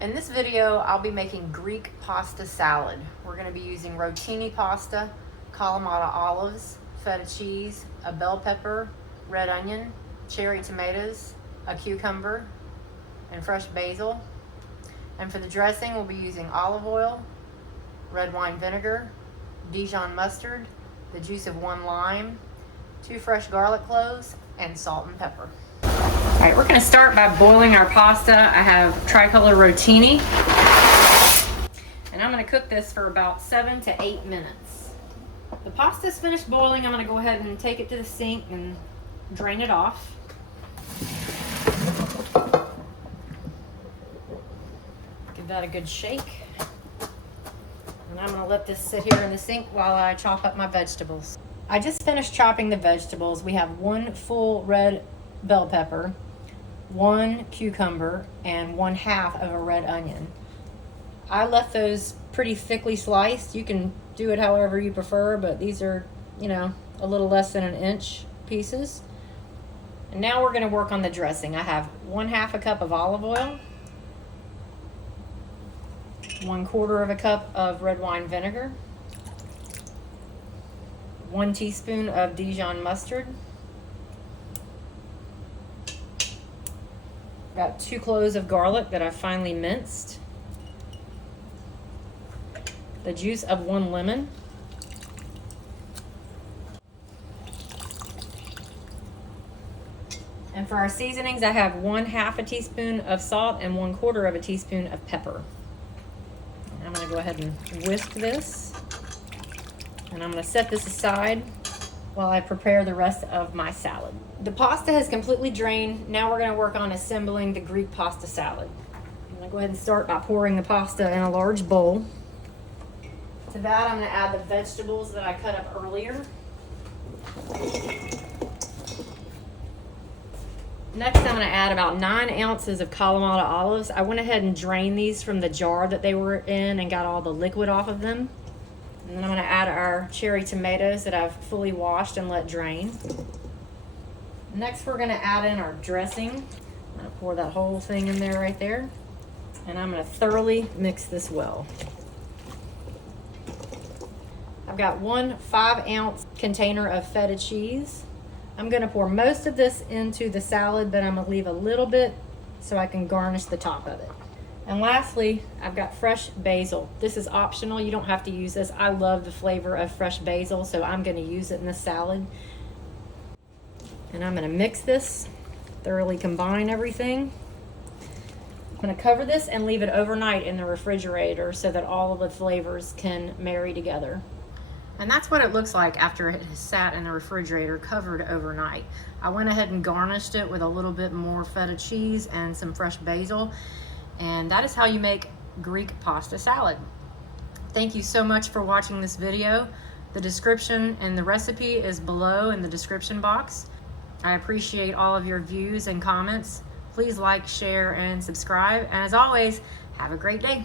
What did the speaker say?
In this video, I'll be making Greek pasta salad. We're going to be using rotini pasta, Kalamata olives, feta cheese, a bell pepper, red onion, cherry tomatoes, a cucumber, and fresh basil. And for the dressing, we'll be using olive oil, red wine vinegar, Dijon mustard, the juice of 1 lime, 2 fresh garlic cloves, and salt and pepper. All right, we're gonna start by boiling our pasta. I have tricolor rotini, and I'm gonna cook this for about 7 to 8 minutes. The pasta's finished boiling. I'm gonna go ahead and take it to the sink and drain it off. Give that a good shake. And I'm gonna let this sit here in the sink while I chop up my vegetables. I just finished chopping the vegetables. We have 1 full red bell pepper, 1 cucumber, and 1/2 of a red onion. I left those pretty thickly sliced. You can do it however you prefer, but these are, a little less than 1 inch pieces. And now we're gonna work on the dressing. I have 1/2 a cup of olive oil, 1/4 of a cup of red wine vinegar, 1 teaspoon of Dijon mustard, got 2 cloves of garlic that I've finely minced, the juice of 1 lemon, and for our seasonings, I have 1/2 a teaspoon of salt and 1/4 of a teaspoon of pepper. And I'm gonna go ahead and whisk this, and I'm gonna set this aside while I prepare the rest of my salad. The pasta has completely drained. Now we're gonna work on assembling the Greek pasta salad. I'm gonna go ahead and start by pouring the pasta in a large bowl. To that, I'm gonna add the vegetables that I cut up earlier. Next, I'm gonna add about 9 ounces of Kalamata olives. I went ahead and drained these from the jar that they were in and got all the liquid off of them. And then I'm gonna add our cherry tomatoes that I've fully washed and let drain. Next, we're gonna add in our dressing. I'm gonna pour that whole thing in there right there. And I'm gonna thoroughly mix this well. I've got 1 5-ounce container of feta cheese. I'm gonna pour most of this into the salad, but I'm gonna leave a little bit so I can garnish the top of it. And lastly, I've got fresh basil. This is optional, you don't have to use this. I love the flavor of fresh basil, so I'm gonna use it in the salad. And I'm gonna mix this, thoroughly combine everything. I'm gonna cover this and leave it overnight in the refrigerator so that all of the flavors can marry together. And that's what it looks like after it has sat in the refrigerator covered overnight. I went ahead and garnished it with a little bit more feta cheese and some fresh basil. And that is how you make Greek pasta salad. Thank you so much for watching this video. The description and the recipe is below in the description box. I appreciate all of your views and comments. Please like, share, and subscribe. And as always, have a great day.